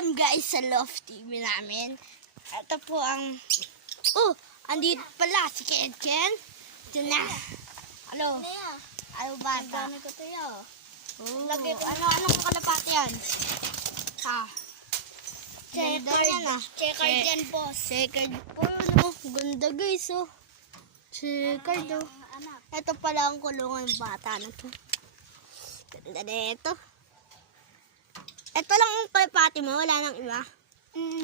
time guys sa Loft TV namin. Ito po ang... andito pala si Ken. Ito na. Hello. Ano bata? Gano'n ko ito yun. Anong kalapati yan? Ganda yan Checkered yan, boss. Checkered po yun. Ganda guys Checkered Ito pala ang kulungan ng bata na to. Ganda na ito. Ito lang ang kalapati mo, wala nang iba.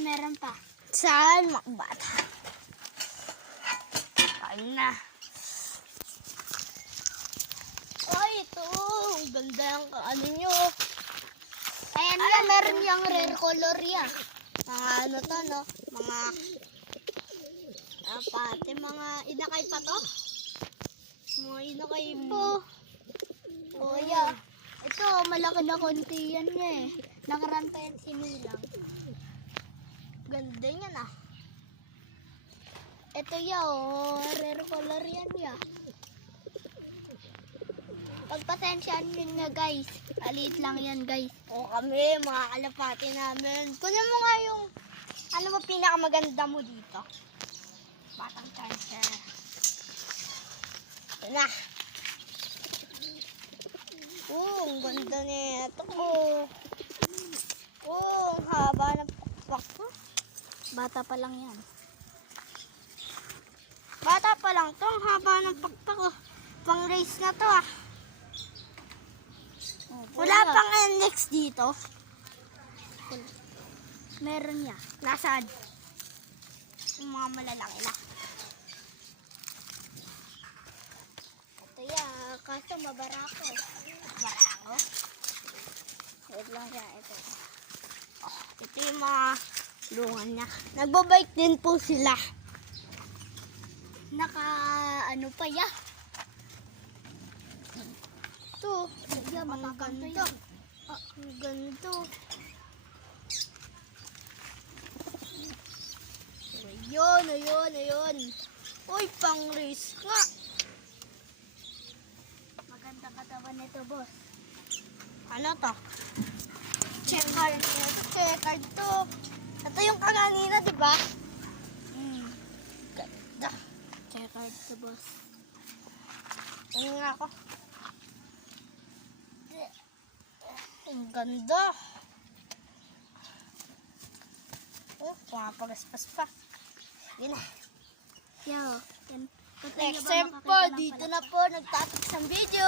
Meron pa. Saan mga bata? Kain na. Ay, ito. Ang ganda ang ano nyo. Ayan yan, meron yung rare color yan. Mga ano to, no? Mga pati, mga inakay pa to? Mga inakay po. Kuya, ito malaki na konti yan niya eh. Nakaraan pa yan sinilang. Ganda yan Ito rare color yan ya. Pagpasensyaan yun nga guys. Alit lang yan guys. Kami, mga kalapati namin. Kunin mo nga yung, ano mo pinakamaganda mo dito? Batang cancer. Ito na. Ang ganda nito. Ang haba ng pakpak ko. Bata pa lang yan. Bata pa lang to, ang haba ng pakpak ko. Pang race na to Wala pang NX dito. Meron niya. Nasaan? Yung mga malalaki na. Ito kaso mabarako. Barako. Wait lang siya, ito. Ito yung mga lungan niya. Nagbabike din po sila. Ano pa ya? Ito. Ang ganda. Ang ganda. Ayun. Uy, pang race nga. Maganda katawan nito, boss. Ano to? Checkered. Checkered to. Ito yung kanina, di ba? Ganda. Checkered to, boss. Ano nga ako? Ang ganda. Pumapagaspas pa. Sige na. Yo, Next time po, dito na po nagtatapos ang video.